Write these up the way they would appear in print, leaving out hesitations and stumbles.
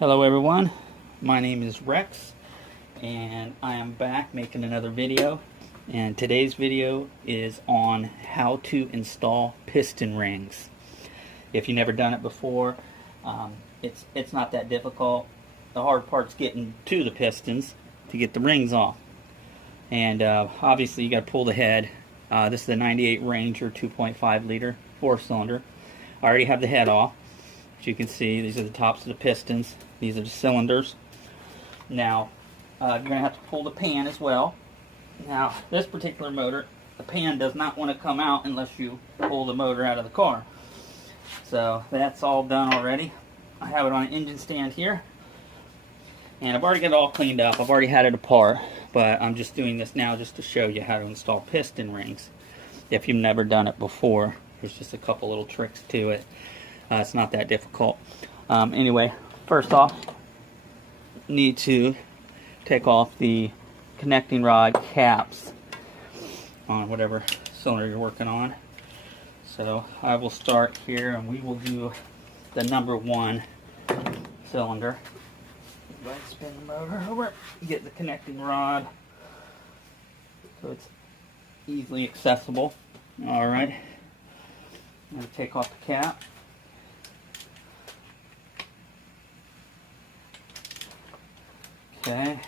Hello everyone, my name is Rex and I am back making another video, and today's video is on how to install piston rings. If you've never done it before, it's not that difficult. The hard part's getting to the pistons to get the rings off, and obviously you got to pull the head. This is the 98 Ranger 2.5 liter 4-cylinder. I already have the head off. As you can see, these are the tops of the pistons. These are the cylinders. Now, you're going to have to pull the pan as well. Now, this particular motor, the pan does not want to come out unless you pull the motor out of the car. So, that's all done already. I have it on an engine stand here. And I've already got it all cleaned up. I've already had it apart. But I'm just doing this now just to show you how to install piston rings. If you've never done it before, there's just a couple little tricks to it. It's not that difficult. Anyway, first off, need to take off the connecting rod caps on whatever cylinder you're working on. So I will start here, and we will do the number 1 cylinder. Go ahead and spin the motor over, get the connecting rod so it's easily accessible. Alright, I'm going to take off the cap. Okay.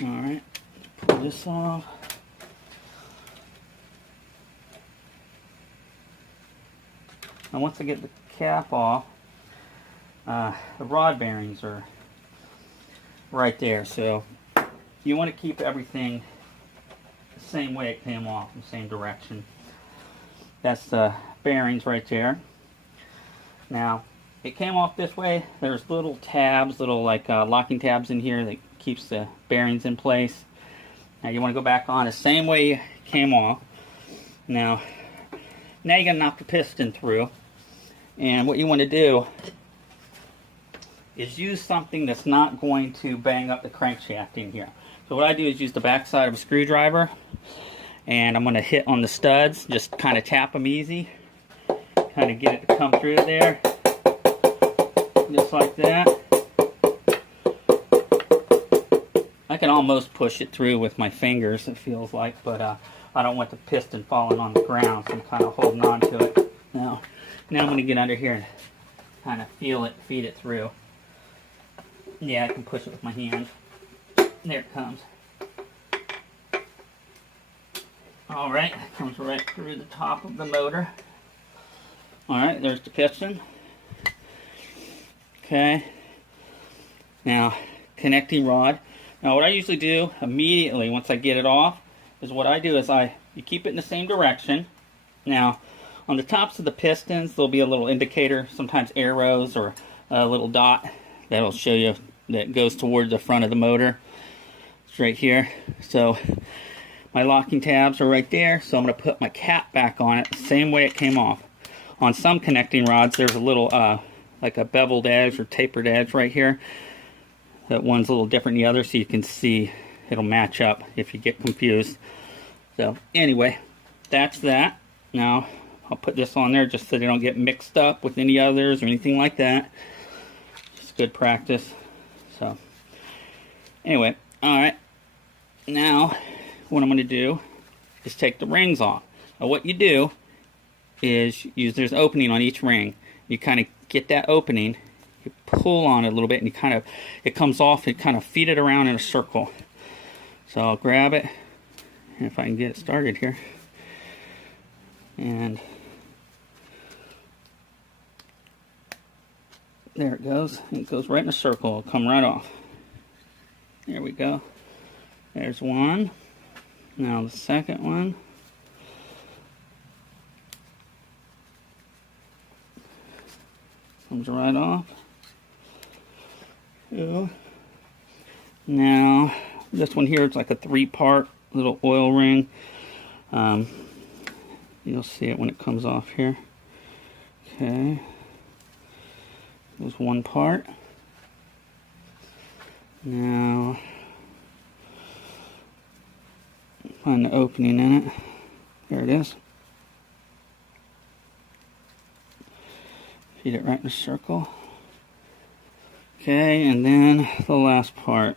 Alright, pull this off. And once I get the cap off, the rod bearings are right there. So you want to keep everything the same way it came off, the same direction. That's the bearings right there. Now, it came off this way. There's little tabs, little like locking tabs in here that keeps the bearings in place. Now you want to go back on the same way you came off. Now you got to knock the piston through, and what you want to do is use something that's not going to bang up the crankshaft in here. So what I do is use the back side of a screwdriver, and I'm going to hit on the studs, just kind of tap them easy, kind of get it to come through there. Just like that. I can almost push it through with my fingers, it feels like, but I don't want the piston falling on the ground, so I'm kind of holding on to it. Now I'm going to get under here and kind of feel it, feed it through. Yeah, I can push it with my hand. There it comes. Alright, it comes right through the top of the motor. Alright, there's the piston. Okay, now connecting rod. Now what I usually do immediately once I get it off is what I do is you keep it in the same direction. Now on the tops of the pistons there'll be a little indicator, sometimes arrows or a little dot that'll show you that goes toward the front of the motor. It's right here. So my locking tabs are right there, so I'm going to put my cap back on it the same way it came off. On some connecting rods there's a little like a beveled edge or tapered edge right here. That one's a little different than the other, so you can see it'll match up if you get confused. So anyway, that's that. Now I'll put this on there just so they don't get mixed up with any others or anything like that. It's good practice. So anyway, alright, now what I'm going to do is take the rings off. Now what you do is there's an opening on each ring. You kind of get that opening, you pull on it a little bit, and it comes off, and kind of feed it around in a circle. So I'll grab it, and if I can get it started here, and there it goes. It goes right in a circle. It'll come right off. There we go. There's one. Now the second one. Comes right off. So, now this one here is like a 3-part little oil ring. You'll see it when it comes off here. Okay. There's one part. Now find the opening in it. There it is. Feed it right in a circle. Okay, and then the last part.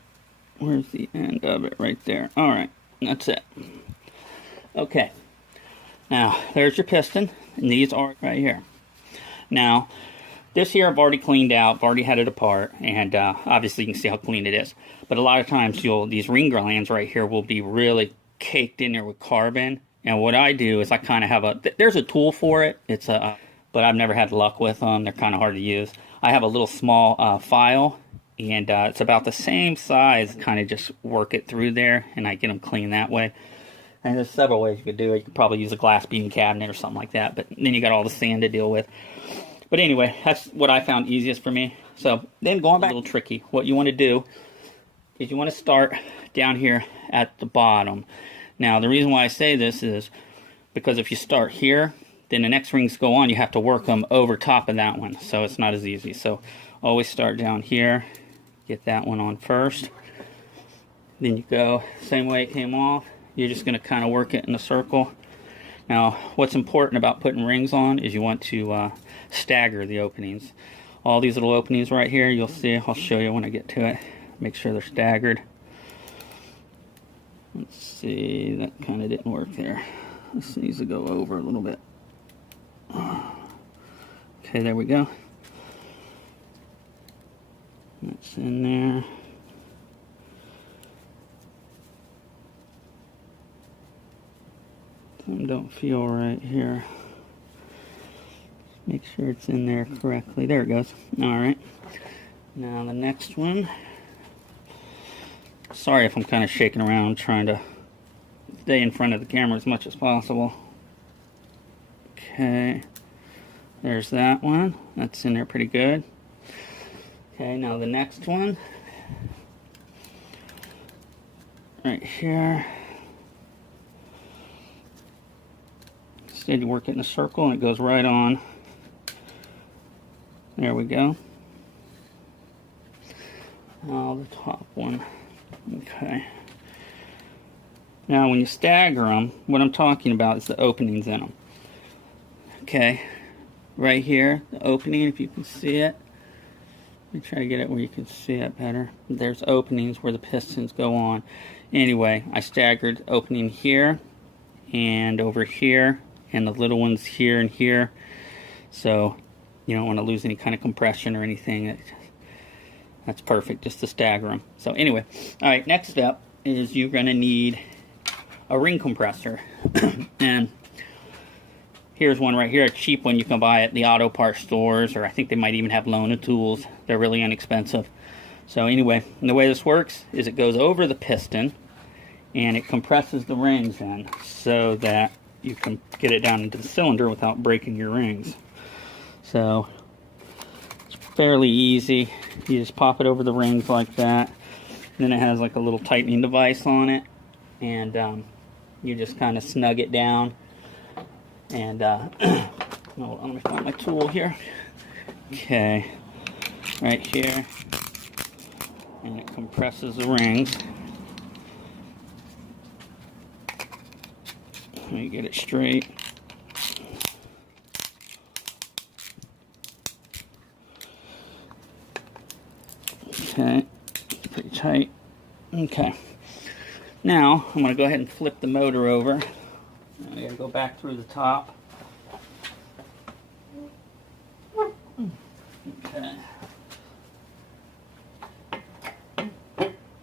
Where's the end of it? Right there. Alright, that's it. Okay. Now, there's your piston, and these are right here. Now, this here I've already cleaned out, I've already had it apart, and obviously you can see how clean it is. But a lot of times these ring glands right here will be really caked in there with carbon. And what I do is I kind of have there's a tool for it. It's but I've never had luck with them. They're kind of hard to use. I have a little small file, and it's about the same size. Kind of just work it through there, and I get them clean that way. And there's several ways you could do it. You could probably use a glass beading cabinet or something like that, but then you got all the sand to deal with. But anyway, that's what I found easiest for me. So then going back, a little tricky. What you want to do is you want to start down here at the bottom. Now, the reason why I say this is because if you start here, then the next rings go on, you have to work them over top of that one. So it's not as easy. So always start down here, get that one on first. Then you go same way it came off. You're just going to kind of work it in a circle. Now, what's important about putting rings on is you want to stagger the openings. All these little openings right here, you'll see, I'll show you when I get to it. Make sure they're staggered. Let's see, that kind of didn't work there. This needs to go over a little bit. Okay, there we go. That's in there. Some don't feel right here. Make sure it's in there correctly. There it goes. Alright. Now the next one. Sorry if I'm kind of shaking around, trying to stay in front of the camera as much as possible. Okay. There's that one. That's in there pretty good. Okay, now the next one. Right here. Instead you work it in a circle and it goes right on. There we go. Now the top one. Okay. Now when you stagger them, what I'm talking about is the openings in them. Okay. Right here, the opening, if you can see it. Let me try to get it where you can see it better. There's openings where the pistons go on. Anyway, I staggered opening here and over here, and the little ones here and here. So you don't want to lose any kind of compression or anything. That's perfect, just to stagger them. So anyway, all right, next step is you're going to need a ring compressor. And here's one right here, a cheap one you can buy at the auto parts stores, or I think they might even have Lona tools. They're really inexpensive. So anyway, the way this works is it goes over the piston and it compresses the rings in so that you can get it down into the cylinder without breaking your rings. So it's fairly easy. You just pop it over the rings like that. Then it has like a little tightening device on it, and you just kind of snug it down. And let me find my tool here. Okay, right here, and it compresses the rings. Let me get it straight. Okay, pretty tight. Okay, now I'm going to go ahead and flip the motor over. I gotta go back through the top. Okay.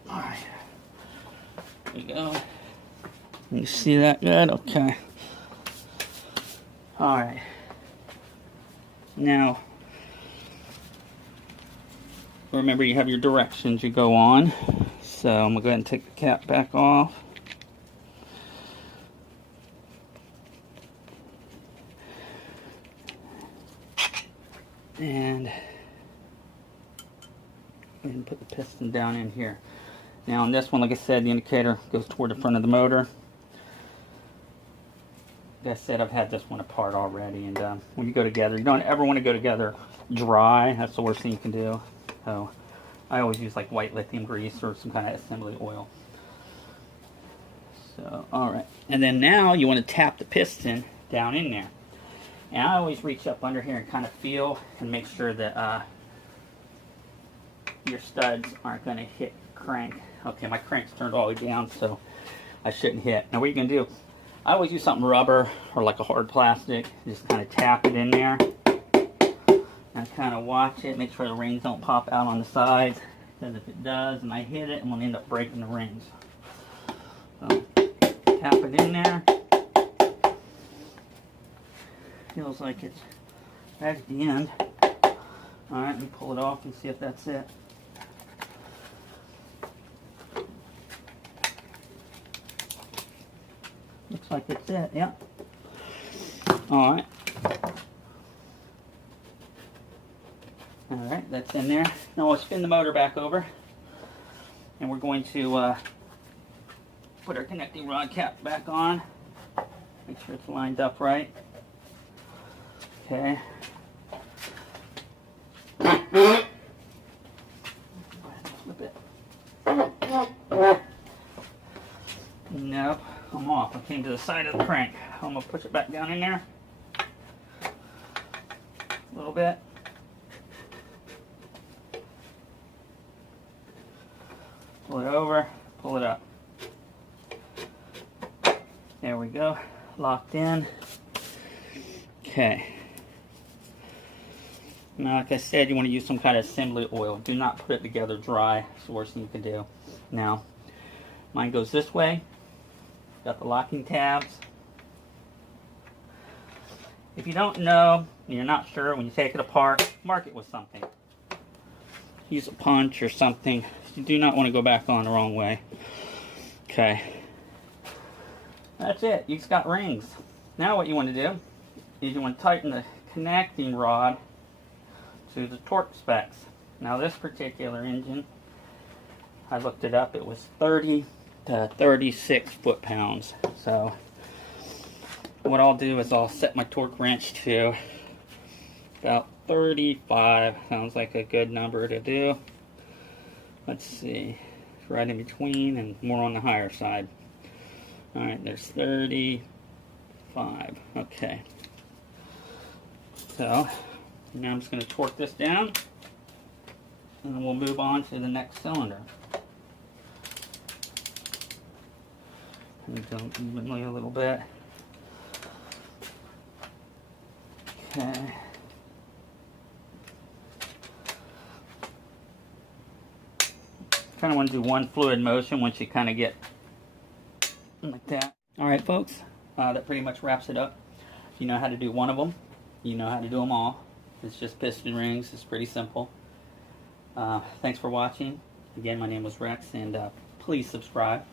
Alright. There we go. You see that good? Okay. Alright. Now, remember you have your directions you go on. So I'm gonna go ahead and take the cap back off. And go ahead and put the piston down in here. Now on this one, like I said, the indicator goes toward the front of the motor. Like I said, I've had this one apart already, and when you go together, you don't ever want to go together dry. That's the worst thing you can do. So I always use like white lithium grease or some kind of assembly oil. So, alright. And then now you want to tap the piston down in there. And I always reach up under here and kind of feel and make sure that your studs aren't going to hit crank. Okay, my crank's turned all the way down, so I shouldn't hit. Now what you're going to do, I always use something rubber or like a hard plastic. Just kind of tap it in there and kind of watch it. Make sure the rings don't pop out on the sides, because if it does and I hit it, I'm going to end up breaking the rings. So tap it in there. Feels like it's right at the end. Alright, let me pull it off and see if that's it. Looks like it's it, yeah. Alright. Alright, that's in there. Now we'll spin the motor back over. And we're going to put our connecting rod cap back on. Make sure it's lined up right. Okay. Flip it. Nope, I'm off. I came to the side of the crank. I'm going to push it back down in there. A little bit. Pull it over, pull it up. There we go. Locked in. Okay. Now, like I said, you want to use some kind of assembly oil. Do not put it together dry. It's the worst thing you can do. Now, mine goes this way. Got the locking tabs. If you don't know, and you're not sure, when you take it apart, mark it with something. Use a punch or something. You do not want to go back on the wrong way. Okay. That's it. You just got rings. Now what you want to do is you want to tighten the connecting rod to the torque specs. Now this particular engine, I looked it up, it was 30 to 36 foot-pounds. So what I'll do is I'll set my torque wrench to about 35. Sounds like a good number to do. Let's see, right in between and more on the higher side. Alright, there's 35. Okay. So now I'm just going to torque this down, and we'll move on to the next cylinder. And go evenly a little bit. Okay. Kind of want to do one fluid motion once you kind of get like that. Alright folks, that pretty much wraps it up. If you know how to do one of them, you know how to do them all. It's just piston rings. It's pretty simple. Thanks for watching. Again, my name was Rex, and please subscribe.